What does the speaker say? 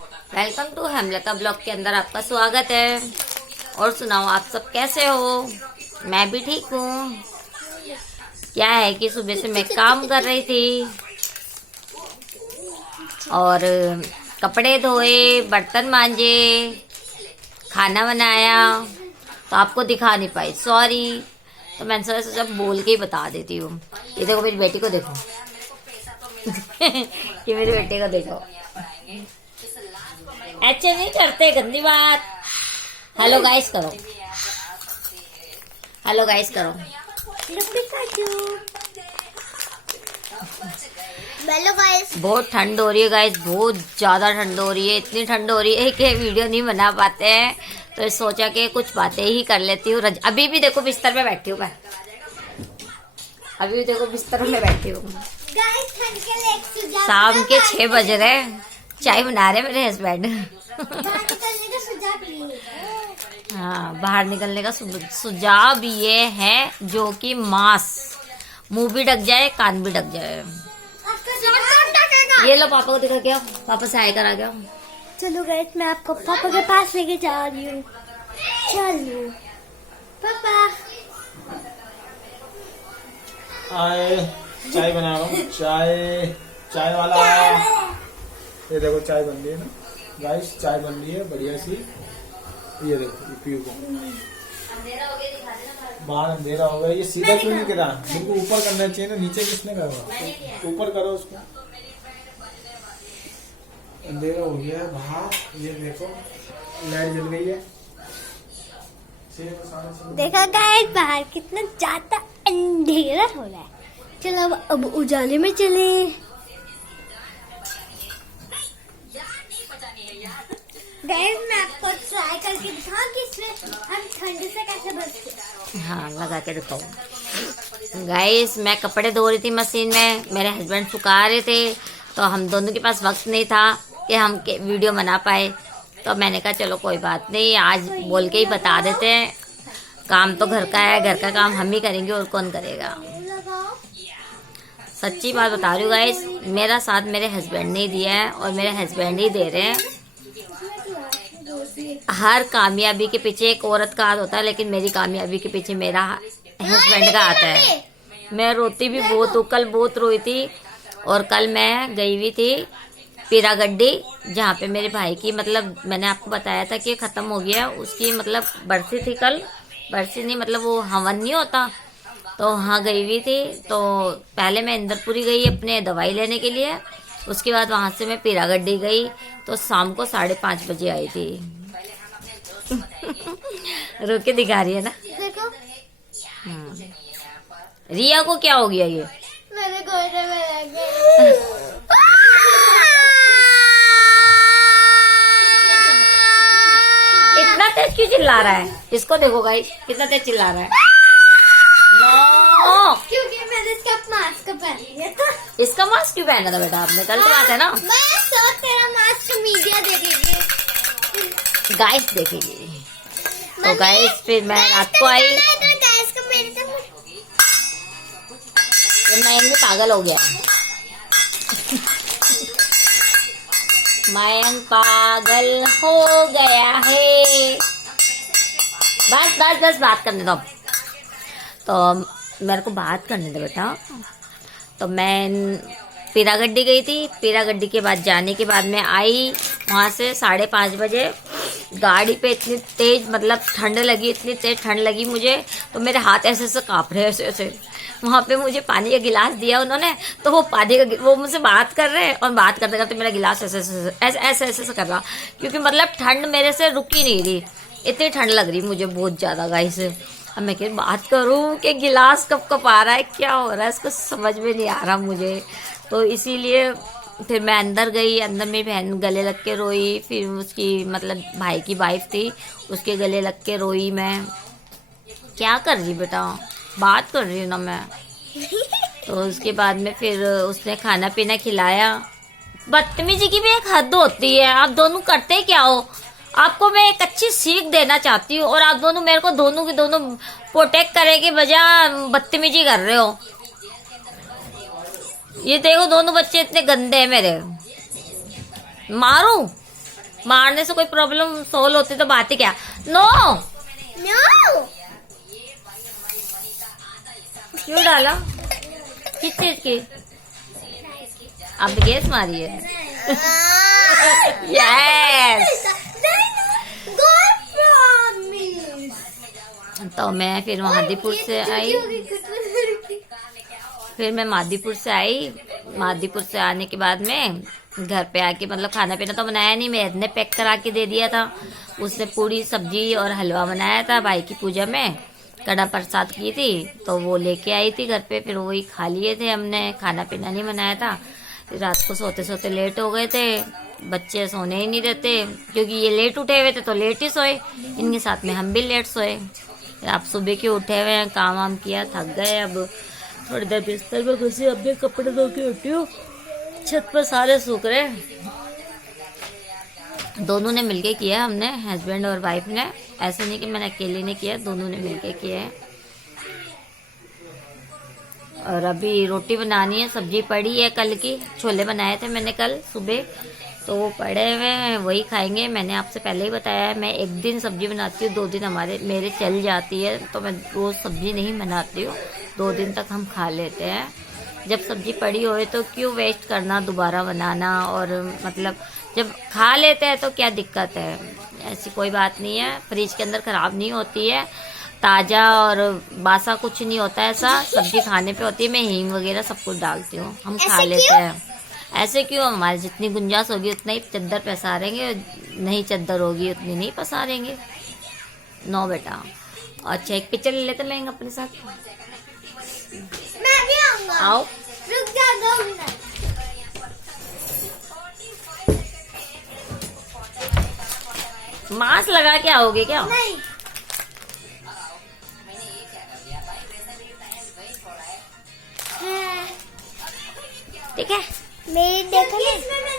Welcome to Hemlata blog के अंदर आपका स्वागत है। और सुनाओ, आप सब कैसे हो? मैं भी ठीक हूँ। क्या है कि सुबह से मैं काम कर रही थी और कपड़े धोए, बर्तन मांजे, खाना बनाया, तो आपको दिखा नहीं पाई, सॉरी। तो मैंने सोचा बोल के ही बता देती हूँ। ये देखो मेरी बेटी को देखो ये मेरी बेटी को देखो, ऐसे नहीं करते, गंदी बात। हेलो गाइस करो, हेलो गाइस करो। Hello guys. बहुत ठंड हो रही है गाइस, बहुत ज्यादा ठंड हो रही है। इतनी ठंड हो रही है कि वीडियो नहीं बना पाते हैं, तो सोचा कि कुछ बातें ही कर लेती हूँ। अभी भी देखो बिस्तर में बैठी हूँ मैं, अभी भी देखो बिस्तर में बैठी हूँ। शाम के 6 बज रहे, चाय बना रहे मेरे हस्बैंड। हाँ, बाहर निकलने का सुझाव ये है जो कि मास्क, मुंह भी ढक जाए, कान भी ढक जाए। ये लो पापा को दिखा क्या, पापा से हाय करा क्या। चलो गाइस, मैं आपको पापा के पास लेके जा रही हूँ। चलो पापा। आए, चाय बना रहा हूँ। चाय वाला, ये देखो चाय बन रही है ना गाइस, चाय बन रही है बढ़िया सी। ये देखो, ये पियो को। बाहर अंधेरा हो गया, ये सीधा क्यों नहीं गिरा? बिल्कुल ऊपर करना चाहिए ना, नीचे किसने करा? ऊपर करो उसको। अंधेरा हो गया है बाहर, ये देखो लाइट जल गई है। देखा गाइस, बाहर कितना ज्यादा अंधेरा हो रहा है। चलो अब उजाले में चले। गाइस, मैं आपको ट्राई करके दिखाऊं कि इसमें हम ठंड से कैसे बचते। हाँ, लगा के दिखाओ। गाइस, मैं कपड़े धो रही थी मशीन में, मेरे हस्बैंड सुखा रहे थे, तो हम दोनों के पास वक्त नहीं था कि हम वीडियो बना पाए। तो मैंने कहा चलो कोई बात नहीं, आज बोल के ही बता देते हैं। काम तो घर का है, घर का काम हम ही करेंगे, और कौन करेगा। सच्ची बात बता रही हूँ गाइस, मेरा साथ मेरे हस्बैंड ने दिया है और मेरे हस्बैंड ही दे रहे हैं। हर कामयाबी के पीछे एक औरत का हाथ होता है, लेकिन मेरी कामयाबी के पीछे मेरा हस्बैंड का हाथ है। मैं रोती भी बहुत हूँ, कल बहुत रोई थी। और कल मैं गई हुई थी पीरागड्डी, जहाँ पे मेरे भाई की, मतलब मैंने आपको बताया था कि खत्म हो गया, उसकी मतलब बरसी थी कल। बरसी नहीं, मतलब वो हवन नहीं होता, तो वहाँ गई हुई थी। तो पहले मैं इंदरपुरी गई अपने दवाई लेने के लिए, उसके बाद वहाँ से मैं पीरागड्डी गई, तो शाम को 5:30 बजे आई थी। रुक के दिखा रही है ना, देखो रिया को क्या हो गया ये। मेरे गोरे में लग गए। इतना तेज क्यों चिल्ला रहा है? इसको देखो गाइस, कितना तेज चिल्ला रहा है। नो, क्योंकि मैंने इसका मास्क पहन लिया था। इसका मास्क क्यों पहना था बेटा आपने? कल तो बात है ना। मैं सोच तेरा मास्क मीडिया देखेगी, गाइस देखेगी। तो गाइस फिर मैं रात को आई, मयंक भी पागल हो गया। मयंक पागल हो गया है। बस बस बस, बात करने दो। तो मेरे को बात करने दो बेटा। तो मैं पीरागड्डी गई थी, पीरागड्डी के बाद जाने के बाद मैं आई वहाँ से 5:30 बजे। गाड़ी पे इतनी तेज, मतलब ठंड लगी, इतनी तेज ठंड लगी मुझे, तो मेरे हाथ ऐसे ऐसे काँप रहे, ऐसे ऐसे। वहाँ पे मुझे पानी का गिलास दिया उन्होंने, तो वो पानी का, वो मुझसे बात कर रहे हैं, और बात करते करते मेरा गिलास ऐसे ऐसे ऐसे कर रहा, क्योंकि मतलब ठंड मेरे से रुक ही नहीं रही, इतनी ठंड लग रही मुझे बहुत ज़्यादा गाइस। अब मैं क्या बात करूँ कि गिलास कब कब आ रहा है, क्या हो रहा है, इसको समझ में नहीं आ रहा मुझे। तो इसीलिए फिर मैं अंदर गई, अंदर मेरी बहन गले लग के रोई, फिर उसकी मतलब भाई की वाइफ थी, उसके गले लग के रोई मैं। क्या कर रही बेटा, बात कर रही हूँ ना मैं। तो उसके बाद में फिर उसने खाना पीना खिलाया। बदतमीजी की भी एक हद होती है, आप दोनों करते क्या हो? आपको मैं एक अच्छी सीख देना चाहती हूँ, और आप दोनों मेरे को दोनों की दोनों प्रोटेक्ट करे के बजाय बदतमीजी कर रहे हो। ये देखो दोनों बच्चे इतने गंदे हैं मेरे, मारूं? मारने से कोई प्रॉब्लम सोल्व होती तो बात ही क्या। नो, नो क्यों डाला, किस चीज की? आप गैस मारी है। यस। तो मैं फिर मादीपुर से आई, मादीपुर से आने के बाद में घर पे आके मतलब खाना पीना तो बनाया नहीं, मैं ने पैक करा के दे दिया था। उसने पूरी सब्जी और हलवा बनाया था, भाई की पूजा में कड़ा प्रसाद की थी तो वो लेके आई थी घर पे, फिर वही खा लिए थे हमने, खाना पीना नहीं बनाया था। रात को सोते सोते लेट हो गए थे, बच्चे सोने ही नहीं देते क्योंकि ये लेट उठे हुए थे तो लेट ही सोए, इनके साथ में हम भी लेट सोए। आप सुबह के उठे हुए हैं, काम वाम किया, थक गए, अब थोड़ी देर बिस्तर में घुसी, अब भी कपड़े धो के उठी हूँ, छत पर सारे सूख रहे। दोनों ने मिलके किया, हमने हस्बैंड और वाइफ ने, ऐसे नहीं कि मैंने अकेले ने किया, दोनों ने मिलके किया है। और अभी रोटी बनानी है, सब्जी पड़ी है कल की, छोले बनाए थे मैंने कल सुबह तो वो पड़े हुए हैं, वही खाएंगे। मैंने आपसे पहले ही बताया है मैं एक दिन सब्जी बनाती हूँ, 2 दिन मेरे चल जाती है, तो मैं रोज सब्जी नहीं बनाती हूँ, 2 दिन तक हम खा लेते हैं। जब सब्जी पड़ी होए तो क्यों वेस्ट करना, दोबारा बनाना, और मतलब जब खा लेते हैं तो क्या दिक्कत है, ऐसी कोई बात नहीं है। फ्रिज के अंदर खराब नहीं होती है, ताजा और बासा कुछ नहीं होता है, ऐसा सब्जी खाने पे होती है। मैं हींग वगैरह सब कुछ डालती हूँ, हम खा लेते हैं। ऐसे क्यों, हमारी जितनी गुंजाइश होगी उतना ही चद्दर पसारेंगे, नहीं चद्दर होगी उतनी नहीं पसारेंगे। नो बेटा। अच्छा एक पिक्चर ले लेते लेंगे अपने साथ, मैं भी आऊंगा, आओ। रुक जा 2 मिनट। मास्क लगा के आओगे क्या? नहीं ठीक है, मेरी देखो ना,